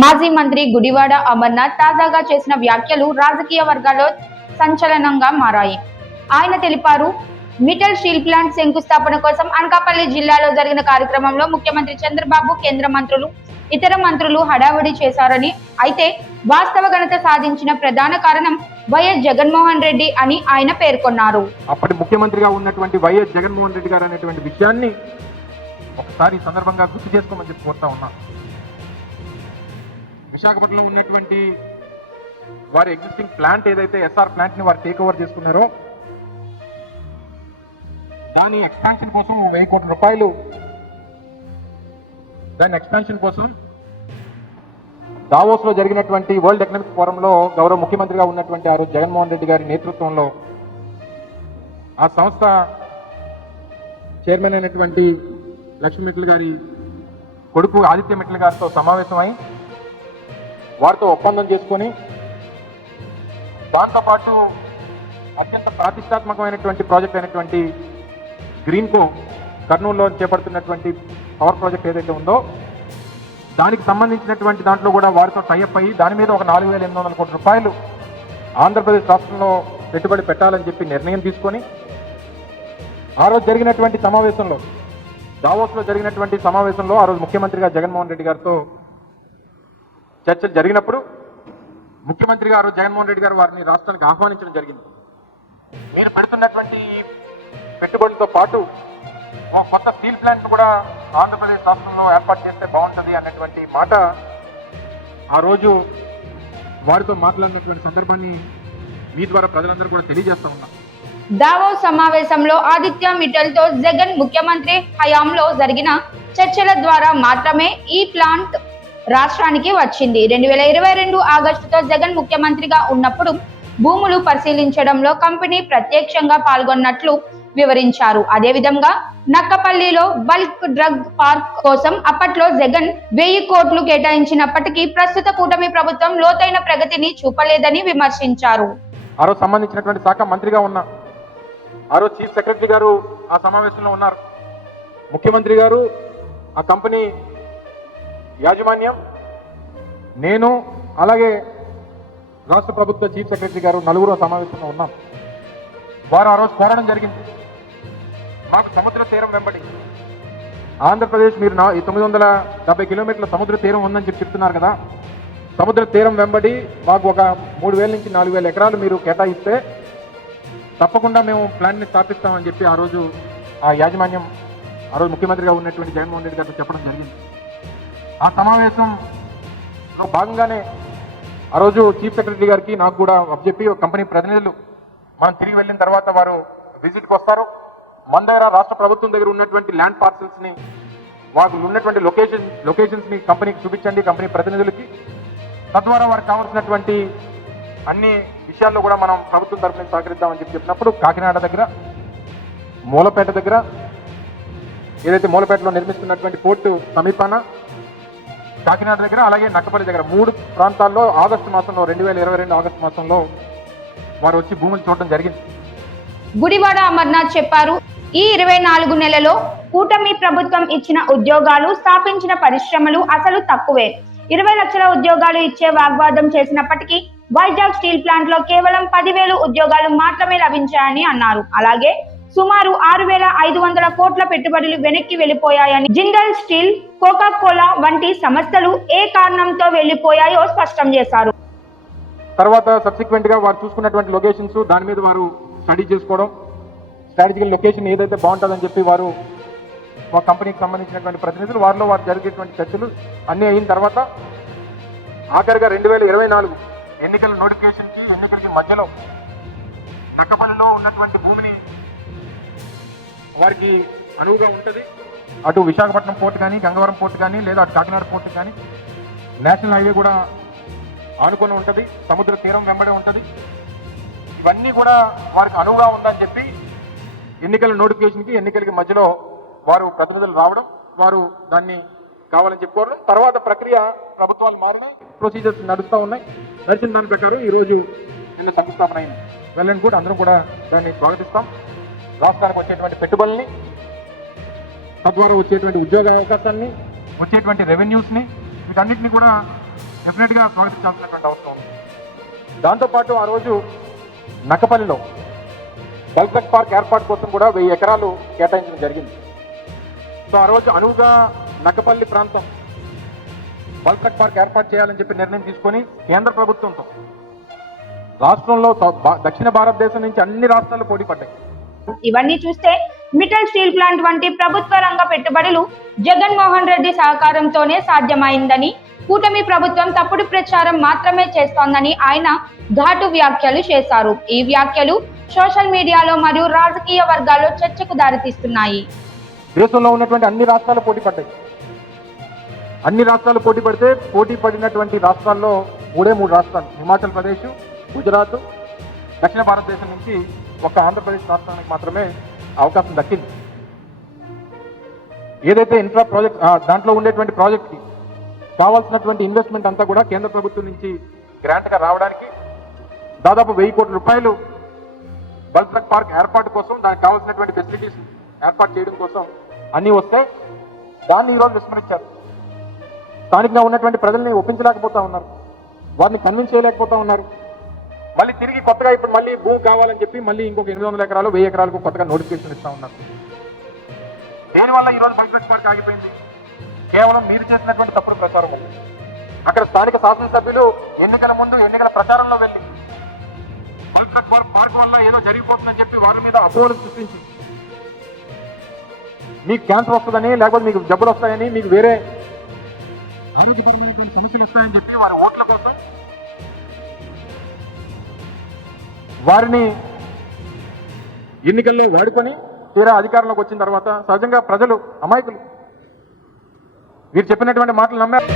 మాజీ మంత్రి గుడివాడ అమర్నాథ్ తాజాగా చేసిన వ్యాఖ్యలు రాజకీయ వర్గాల్లో సంచలనంగా మారాయి. ఆయన తెలిపారు, మిట్టల్ స్టీల్ ప్లాంట్ శంకుస్థాపన కోసం అనకాపల్లి జిల్లాలో జరిగిన కార్యక్రమంలో ముఖ్యమంత్రి చంద్రబాబు, కేంద్ర మంత్రులు, ఇతర మంత్రులు హడావుడి చేశారని, అయితే వాస్తవ ఘనత సాధించిన ప్రధాన కారణం వైఎస్ జగన్మోహన్ రెడ్డి అని ఆయన పేర్కొన్నారు. అప్పటి ముఖ్యమంత్రిగా ఉన్నటువంటి వైఎస్ జగన్మోహన్ రెడ్డి గారు అనేటువంటి విషయాన్ని ఒకసారి సందర్భంగా గుర్తు చేసుకోమని చెప్పి కోరుతా ఉన్నా. విశాఖపట్నంలో ఉన్నటువంటి వారి ఎగ్జిస్టింగ్ ప్లాంట్ ఏదైతే ఎస్ఆర్ ప్లాంట్ ని వారు టేక్ ఓవర్ చేసుకున్నారో దాని ఎక్స్పాన్షన్ కోసం 1000 కోట్ల రూపాయలు దాని ఎక్స్పాన్షన్ కోసం దావోస్ లో జరిగినటువంటి వరల్డ్ ఎకనామిక్ ఫోరంలో గౌరవ ముఖ్యమంత్రిగా ఉన్నటువంటి ఆ రోజు జగన్మోహన్ రెడ్డి గారి నేతృత్వంలో ఆ సంస్థ చైర్మన్ అయినటువంటి లక్ష్మీ మిట్టల్ గారి కొడుకు ఆదిత్య మిట్టల్ గారితో సమావేశమై వారితో ఒప్పందం చేసుకొని దాంతోపాటు అత్యంత ప్రతిష్టాత్మకమైనటువంటి ప్రాజెక్ట్ అయినటువంటి గ్రీన్కో కర్నూలులో చేపడుతున్నటువంటి పవర్ ప్రాజెక్ట్ ఏదైతే ఉందో దానికి సంబంధించినటువంటి దాంట్లో కూడా వారితో టైఅప్ అయ్యి దాని మీద ఒక 4,800 కోట్ల రూపాయలు ఆంధ్రప్రదేశ్ రాష్ట్రంలో పెట్టుబడి పెట్టాలని చెప్పి నిర్ణయం తీసుకొని ఆ రోజు జరిగినటువంటి సమావేశంలో దావోస్లో జరిగినటువంటి సమావేశంలో ఆ రోజు ముఖ్యమంత్రిగా జగన్మోహన్ రెడ్డి గారితో చర్చలు జరిగినప్పుడు ముఖ్యమంత్రిగా ఆ రోజు జగన్మోహన్ రెడ్డి గారు వారిని రాష్ట్రానికి ఆహ్వానించడం జరిగింది. మీరు పెడుతున్నటువంటి పెట్టుబడులతో పాటు ఒక కొత్త స్టీల్ ప్లాంట్ కూడా ఆంధ్రప్రదేశ్ రాష్ట్రంలో ఏర్పాటు చేస్తే బాగుంటుంది అన్నటువంటి మాట ఆ రోజు వారితో మాట్లాడినటువంటి సందర్భాన్ని మీ ద్వారా ప్రజలందరూ కూడా తెలియజేస్తా ఉన్నారు. దావోస్ సమావేశంలో ఆదిత్య మిట్టల్ తో జగన్ ముఖ్యమంత్రి హయాంలో జరిగిన చర్చల ద్వారా మాత్రమే ఈ ప్లాంట్ రాష్ట్రానికి వచ్చింది. 2022 ఆగస్టుతో జగన్ ముఖ్యమంత్రిగా ఉన్నప్పుడు భూములు పరిశీలించడంలో కంపెనీ ప్రత్యక్షంగా పాల్గొన్నట్లు వివరించారు. అదేవిధంగా నక్కపల్లిలో బల్క్ డ్రగ్ పార్క్ కోసం అప్పట్లో జగన్ 1000 కోట్లు కేటాయించినప్పటికీ ప్రస్తుత కూటమి ప్రభుత్వం లోతైన ప్రగతిని చూపలేదని విమర్శించారు. ఆ రోజు సంబంధించినటువంటి శాఖ మంత్రిగా ఉన్న ఆ రోజు చీఫ్ సెక్రటరీ గారు ఆ సమావేశంలో ఉన్నారు. ముఖ్యమంత్రి గారు, ఆ కంపెనీ యాజమాన్యం, నేను, అలాగే రాష్ట్ర ప్రభుత్వ చీఫ్ సెక్రటరీ గారు నలుగురు సమావేశంలో ఉన్నాం. వారు ఆ రోజు కోరడం జరిగింది, మాకు సముద్ర తీరం వెంబడి ఆంధ్రప్రదేశ్ మీరు 970 కిలోమీటర్ల సముద్ర తీరం ఉందని చెప్తున్నారు కదా, సముద్ర తీరం వెంబడి మాకు ఒక 3,000 నుంచి 4,000 ఎకరాలు మీరు కేటాయిస్తే తప్పకుండా మేము ప్లాన్ని స్థాపిస్తామని చెప్పి ఆ రోజు ఆ యాజమాన్యం ఆ రోజు ముఖ్యమంత్రిగా ఉన్నటువంటి జగన్మోహన్ రెడ్డి గారితో చెప్పడం జరిగింది. ఆ సమావేశంలో భాగంగానే ఆ రోజు చీఫ్ సెక్రటరీ గారికి నాకు కూడా చెప్పి కంపెనీ ప్రతినిధులు మనం తిరిగి వెళ్ళిన తర్వాత వారు విజిట్కి వస్తారు. మన దగ్గర రాష్ట్ర ప్రభుత్వం దగ్గర ఉన్నటువంటి ల్యాండ్ పార్సల్స్ని వారికి ఉన్నటువంటి లొకేషన్స్ని కంపెనీకి చూపించండి, కంపెనీ ప్రతినిధులకి. తద్వారా వారికి కావాల్సినటువంటి అన్ని విషయాల్లో కూడా మనం ప్రభుత్వం తరఫున సహకరిద్దామని చెప్పినప్పుడు కాకినాడ దగ్గర, మూలపేట దగ్గర, ఏదైతే మూలపేటలో నిర్మిస్తున్నటువంటి పోర్టు సమీపాన, కాకినాడ దగ్గర, అలాగే నక్కపల్లి దగ్గర 3 ప్రాంతాల్లో ఆగస్టు మాసంలో 2022 ఆగస్టు మాసంలో వారు వచ్చి భూములు చూడడం జరిగింది. గుడివాడ అమర్నాథ్ చెప్పారు, ఈ 24 నెలలో కూటమి ప్రభుత్వం ఇచ్చిన ఉద్యోగాలు, స్థాపించిన పరిశ్రమలు అసలు తక్కువే. 20 లక్షల ఉద్యోగాలు ఇచ్చే వాగ్వాదం చేసినప్పటికీ వైజాగ్ స్టీల్ ప్లాంట్ లో కేవలం 10,000 ఉద్యోగాలు మాత్రమే లభించాయని అన్నారు. అలాగే సుమారు 6,500 కోట్ల పెట్టుబడులు వెనక్కి వెళ్లిపోయాయని, జిందాల్ స్టీల్, కోకా కోలా వంటి సంస్థలు ఏ కారణంతో వెళ్లిపోయాయో స్పష్టం చేశారు. తర్వాత సబ్సిక్వెంట్ గా వారు చూసుకున్నటువంటి లొకేషన్స్ దాని మీద వారు స్టడీ చేసుకోవడం, స్ట్రాటజికల్ లొకేషన్ ఏదైతే బాగుంటుందని చెప్పి వారు మా కంపెనీకి సంబంధించినటువంటి ప్రతినిధులు వారిలో వారు జరిగేటువంటి చర్చలు అన్నీ అయిన తర్వాత ఆఖరిగా 2024 ఎన్నికల నోటిఫికేషన్కి ఎన్నికలకి మధ్యలో నక్కపల్లిలో ఉన్నటువంటి భూమిని వారికి అనువుగా ఉంటుంది, అటు విశాఖపట్నం పోర్ట్ కానీ, గంగవరం పోర్ట్ కానీ, లేదా అటు కాకినాడ పోర్ట్ కానీ, నేషనల్ హైవే కూడా ఆనుకొని ఉంటుంది, సముద్ర తీరం వెంబడి ఉంటుంది. ఇవన్నీ కూడా వారికి అనువుగా ఉందని చెప్పి ఎన్నికల నోటిఫికేషన్కి ఎన్నికలకి మధ్యలో వారు ప్రతినిధులు రావడం, వారు దాన్ని కావాలని చెప్పుకోవడం, తర్వాత ప్రక్రియ ప్రభుత్వాలు మారడం, ప్రొసీజర్స్ నడుస్తూ ఉన్నాయి. నడిచిన దాని ప్రకారం ఈరోజు నిన్న శంకుస్థాపన అయింది. వెల్ అండ్ గుడ్, అందరం కూడా దాన్ని స్వాగతిస్తాం. రాష్ట్రానికి వచ్చేటువంటి పెట్టుబడుల్ని, తద్వారా వచ్చేటువంటి ఉద్యోగ అవకాశాన్ని, వచ్చేటువంటి రెవెన్యూస్ని, వీటన్నిటిని కూడా డెఫినెట్గా స్వాగతించాల్సినటువంటి అవసరం ఉంది. దాంతోపాటు ఆ రోజు నక్కపల్లిలో బల్క్ డ్రగ్ పార్క్ ఏర్పాటు కోసం కూడా 1000 ఎకరాలు కేటాయించడం జరిగింది. సో ఆ రోజు అనువుగా నక్కపల్లి ప్రాంతం బల్క్ డ్రగ్ పార్క్ ఏర్పాటు చేయాలని చెప్పి నిర్ణయం తీసుకొని కేంద్ర ప్రభుత్వంతో రాష్ట్రంలో దక్షిణ భారతదేశం నుంచి అన్ని రాష్ట్రాలు పోటీ పడ్డాయి. ఇవన్నీ చూస్తే మిట్టల్ స్టీల్ ప్లాంట్ వంటి ప్రభుత్వ రంగ పెట్టుబడులు జగన్మోహన్ రెడ్డి సహకారంతోనే సాధ్యమైందని, కూటమి ప్రభుత్వం తప్పుడు ప్రచారం మాత్రమే చేస్తోందని ఆయన ఘాటు వ్యాఖ్యలు చేశారు. ఈ వ్యాఖ్యలు సోషల్ మీడియాలో మరియు రాజకీయ వర్గాల్లో చర్చకు దారితీస్తున్నాయి. దేశంలో ఉన్నటువంటి అన్ని రాష్ట్రాలు పోటీ పడ్డాయి. అన్ని రాష్ట్రాలు పోటీ పడితే పోటీ పడినటువంటి రాష్ట్రాల్లో 3 రాష్ట్రాలు, హిమాచల్ ప్రదేశ్, గుజరాత్, దక్షిణ భారతదేశం నుంచి ఒక ఆంధ్రప్రదేశ్ రాష్ట్రానికి మాత్రమే అవకాశం దక్కింది. ఏదైతే ఇన్ఫ్రా ప్రాజెక్ట్ దాంట్లో ఉండేటువంటి ప్రాజెక్ట్కి కావాల్సినటువంటి ఇన్వెస్ట్మెంట్ అంతా కూడా కేంద్ర ప్రభుత్వం నుంచి గ్రాంట్గా రావడానికి దాదాపు 1000 కోట్ల రూపాయలు బల్క్ డ్రగ్ పార్క్ ఏర్పాటు కోసం, దానికి కావాల్సినటువంటి ఫెసిలిటీస్ ఏర్పాటు చేయడం కోసం అన్నీ వస్తే దాన్ని ఈరోజు విస్మరించారు. స్థానికంగా ఉన్నటువంటి ప్రజల్ని ఒప్పించలేకపోతా ఉన్నారు, వారిని కన్విన్స్ చేయలేకపోతా ఉన్నారు. మళ్ళీ తిరిగి కొత్తగా ఇప్పుడు మళ్ళీ భూమి కావాలని చెప్పి మళ్ళీ ఇంకొక 800 ఎకరాలు 1000 ఎకరాలకు కొత్తగా నోటిఫికేషన్ ఇస్తా ఉన్నారు. దేనివల్ల ఈరోజు బల్క్ డ్రగ్ పార్క్ ఆగిపోయింది? కేవలం మీరు చేసినటువంటి తప్పుడు ప్రచారం వల్ల. అక్కడ స్థానిక శాసనసభ్యులు ఎన్నికల ముందు ఎన్నికల ప్రచారంలో వెళ్ళి బల్క్ డ్రగ్ పార్క్ వల్ల ఏదో జరిగిపోతుందని చెప్పి వాళ్ళ మీద అపోహలు సృష్టించి మీకు క్యాన్సర్ వస్తుందని, లేకపోతే మీకు జబ్బులు వస్తాయని, మీకు వేరే ఆరోగ్యపరమైనటువంటి సమస్యలు వస్తాయని చెప్పి వారి ఓట్ల కోసం వారిని ఎన్నికల్లో వాడుకొని తీరా అధికారంలోకి వచ్చిన తర్వాత సహజంగా ప్రజలు అమాయకులు వీరు చెప్పినటువంటి మాటలు నమ్మారు.